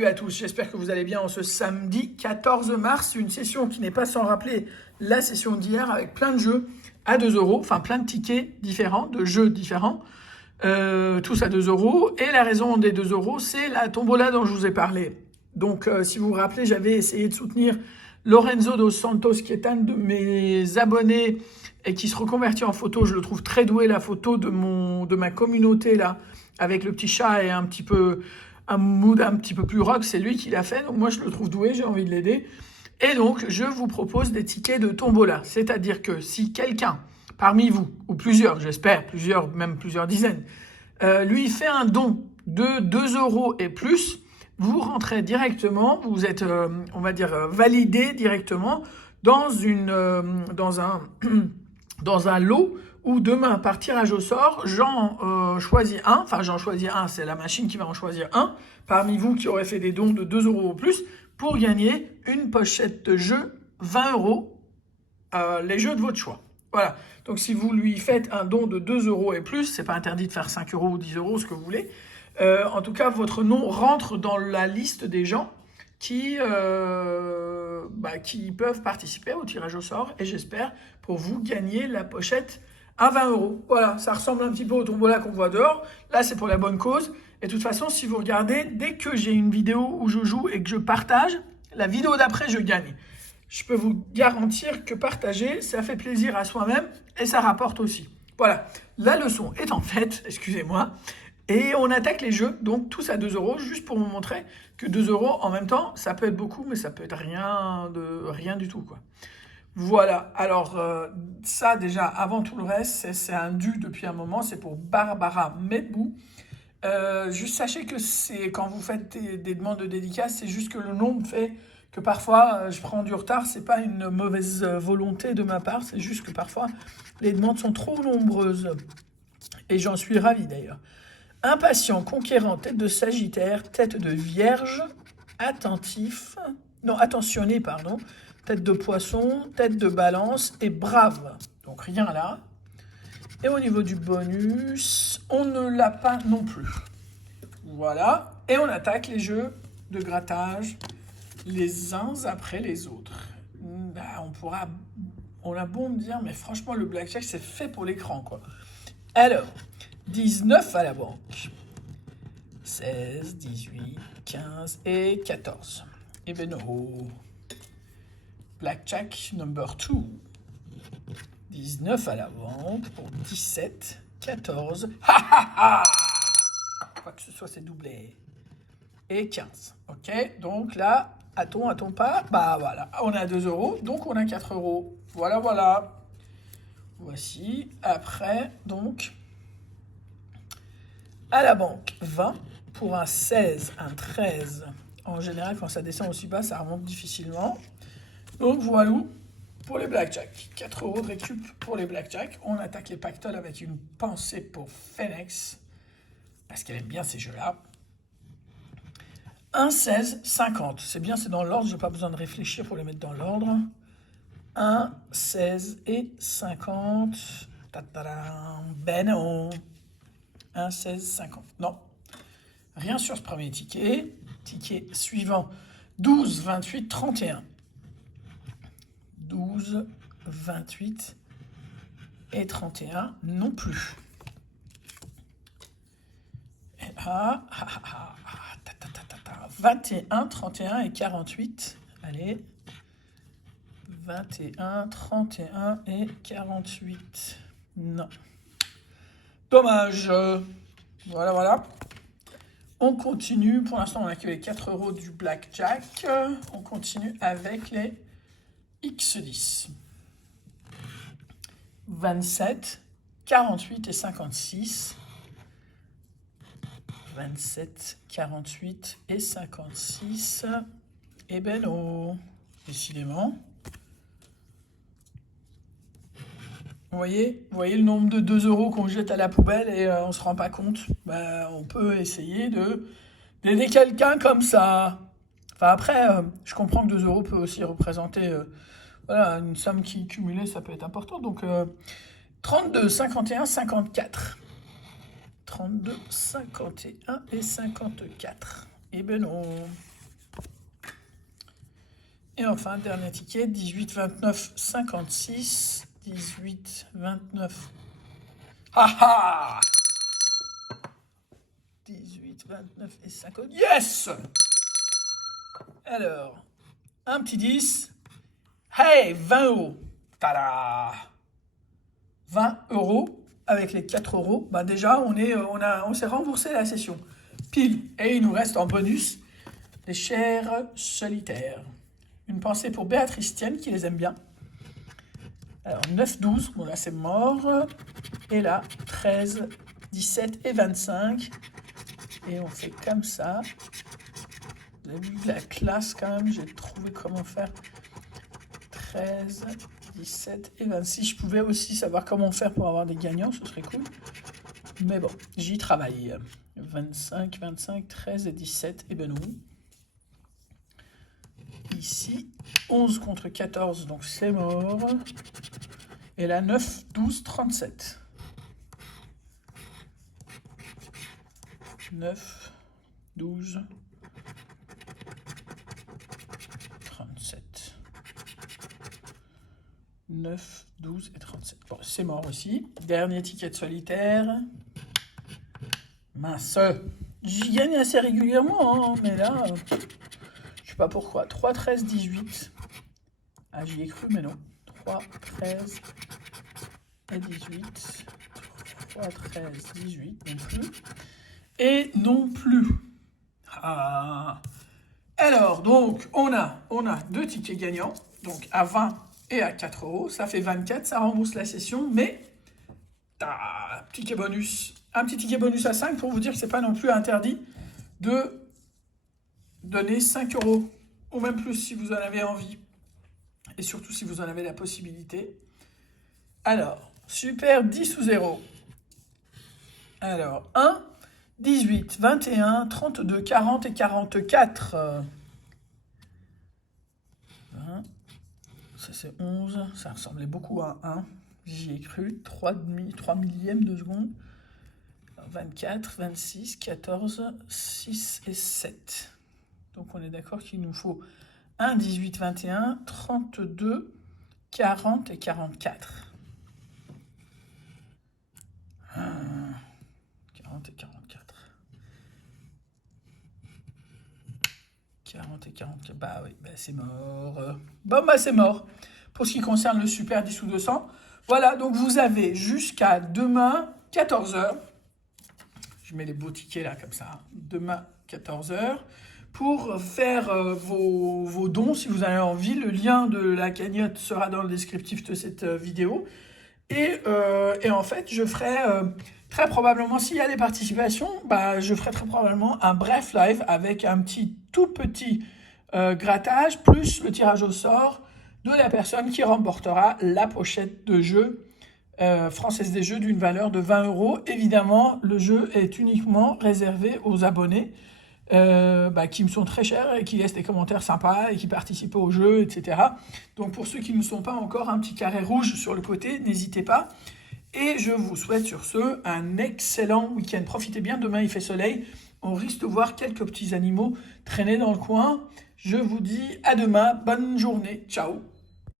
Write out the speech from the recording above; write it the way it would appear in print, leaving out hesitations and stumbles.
Salut à tous, j'espère que vous allez bien en ce samedi 14 mars, une session qui n'est pas sans rappeler la session d'hier avec plein de jeux à 2 euros, enfin plein de tickets différents, de jeux différents, tous à 2 euros. Et la raison des 2 euros, c'est la tombola dont je vous ai parlé. Donc si vous vous rappelez, j'avais essayé de soutenir Lorenzo dos Santos, qui est un de mes abonnés et qui se reconvertit en photo. Je le trouve très doué, la photo de ma communauté là, avec le petit chat et un mood un petit peu plus rock, c'est lui qui l'a fait. Donc moi, je le trouve doué, j'ai envie de l'aider. Et donc, je vous propose des tickets de tombola. C'est-à-dire que si quelqu'un, parmi vous, ou plusieurs, j'espère, même plusieurs dizaines, lui fait un don de 2 euros et plus, vous rentrez directement, vous êtes, on va dire, validé directement dans un lot où demain, par tirage au sort, j'en choisis un, c'est la machine qui va en choisir un, parmi vous qui aurez fait des dons de 2 euros ou plus, pour gagner une pochette de jeux 20 euros, les jeux de votre choix. Voilà, donc si vous lui faites un don de 2 euros et plus, c'est pas interdit de faire 5 euros ou 10 euros, ce que vous voulez, en tout cas, votre nom rentre dans la liste des gens qui peuvent participer au tirage au sort, et j'espère pour vous gagner la pochette à 20 euros. Voilà, ça ressemble un petit peu au tombola qu'on voit dehors. Là, c'est pour la bonne cause. Et de toute façon, si vous regardez, dès que j'ai une vidéo où je joue et que je partage, la vidéo d'après, je gagne. Je peux vous garantir que partager, ça fait plaisir à soi-même et ça rapporte aussi. Voilà, la leçon est en faite, excusez-moi. Et on attaque les jeux, donc tous à 2 euros, juste pour vous montrer que 2 euros, en même temps, ça peut être beaucoup, mais ça peut être rien du tout, quoi. Voilà, alors ça déjà, avant tout le reste, c'est un dû depuis un moment, c'est pour Barbara Medbou. Juste sachez que c'est quand vous faites des demandes de dédicaces, c'est juste que le nombre fait que parfois je prends du retard, c'est pas une mauvaise volonté de ma part, c'est juste que parfois les demandes sont trop nombreuses. Et j'en suis ravi d'ailleurs. Impatient, conquérant, tête de Sagittaire, tête de Vierge, attentionné, pardon, tête de Poisson, tête de Balance et Brave. Donc rien là. Et au niveau du bonus, on ne l'a pas non plus. Voilà. Et on attaque les jeux de grattage les uns après les autres. On a beau me dire, mais franchement, le blackjack, c'est fait pour l'écran, quoi. Alors, 19 à la banque. 16, 18, 15 et 14. Et ben non. Blackjack number 2. 19 à la banque pour 17, 14. Ha ha ha! Quoi que ce soit, c'est doublé. Et 15. Ok, donc là, a-t-on pas? Bah voilà, on a 2 euros, donc on a 4 euros. Voilà. Voici, après, donc, à la banque, 20 pour un 16, un 13. En général, quand ça descend aussi bas, ça remonte difficilement. Donc voilà pour les blackjack. 4 euros de récup pour les blackjack. On attaque les pactoles avec une pensée pour Phoenix, parce qu'elle aime bien ces jeux-là. 1, 16, 50. C'est bien, c'est dans l'ordre, je n'ai pas besoin de réfléchir pour les mettre dans l'ordre. 1, 16 et 50. Ben non. 1, 16, 50. Non. Rien sur ce premier ticket. Ticket suivant. 12, 28, 31. 12, 28 et 31 non plus. Et là, 21, 31 et 48. Allez. 21, 31 et 48. Non. Dommage. Voilà. On continue. Pour l'instant, on n'a que les 4 euros du blackjack. On continue avec les X10. 27, 48 et 56. 27, 48 et 56. Eh ben non, décidément. Vous voyez le nombre de 2 euros qu'on jette à la poubelle et on ne se rend pas compte. On peut essayer d'aider quelqu'un comme ça. Enfin après, je comprends que 2 euros peut aussi représenter une somme qui cumulée, ça peut être important. Donc 32, 51, 54. 32, 51 et 54. Eh ben non. Et enfin, dernier ticket, 18, 29, 56. 18, 29. Ah ah 18, 29 et 50. Yes! Alors, un petit 10. Hey, 20 euros. Tada! 20 euros avec les 4 euros. Bah déjà, on s'est remboursé la session. Pile. Et il nous reste en bonus les chers solitaires. Une pensée pour Béatrice Tienne qui les aime bien. Alors 9, 12, bon là c'est mort. Et là, 13, 17 et 25. Et on fait comme ça. Vous avez vu de la classe quand même, j'ai trouvé comment faire. 13, 17 et 26. Je pouvais aussi savoir comment faire pour avoir des gagnants, ce serait cool. Mais bon, j'y travaille. 25, 25, 13 et 17, et ben non. Ici, 11 contre 14, donc c'est mort. Et là, 9, 12, 37. 9, 12, 37. 9, 12 et 37. Bon, c'est mort aussi. Dernier ticket de solitaire. Mince. J'y gagne assez régulièrement, hein, mais là, je sais pas pourquoi. 3, 13, 18. Ah, j'y ai cru, mais non. 3, 13 et 18. 3, 13, 18, non plus. Et non plus. Ah. Alors, donc, on a 2 tickets gagnants. Donc, à 20 et à 4 euros. Ça fait 24, ça rembourse la session. Mais, ticket bonus. Un petit ticket bonus à 5 pour vous dire que c'est pas non plus interdit de donner 5 euros. Ou même plus si vous en avez envie. Et surtout si vous en avez la possibilité. Alors, super 10 ou 0. Alors, 1, 18, 21, 32, 40 et 44. 20. Ça c'est 11. Ça ressemblait beaucoup à 1. J'y ai cru. 3 millièmes de seconde. 24, 26, 14, 6 et 7. Donc on est d'accord qu'il nous faut 1, 18, 21, 32, 40 et 44. 40 et 44. 40 et 44. Bah oui, bah c'est mort. Bon, bah c'est mort. Pour ce qui concerne le super 10 ou 200. Voilà, donc vous avez jusqu'à demain, 14h. Je mets les beaux tickets là, comme ça. Demain, 14h. Pour faire vos dons, si vous avez envie. Le lien de la cagnotte sera dans le descriptif de cette vidéo. Et en fait, je ferai très probablement, s'il y a des participations, bah, je ferai très probablement un bref live avec un tout petit grattage, plus le tirage au sort de la personne qui remportera la pochette de jeu Française des Jeux d'une valeur de 20 euros. Évidemment, le jeu est uniquement réservé aux abonnés qui me sont très chers et qui laissent des commentaires sympas et qui participent au jeu, etc. Donc pour ceux qui ne sont pas encore, un petit carré rouge sur le côté, n'hésitez pas. Et je vous souhaite sur ce un excellent week-end. Profitez bien, demain il fait soleil. On risque de voir quelques petits animaux traîner dans le coin. Je vous dis à demain, bonne journée, ciao.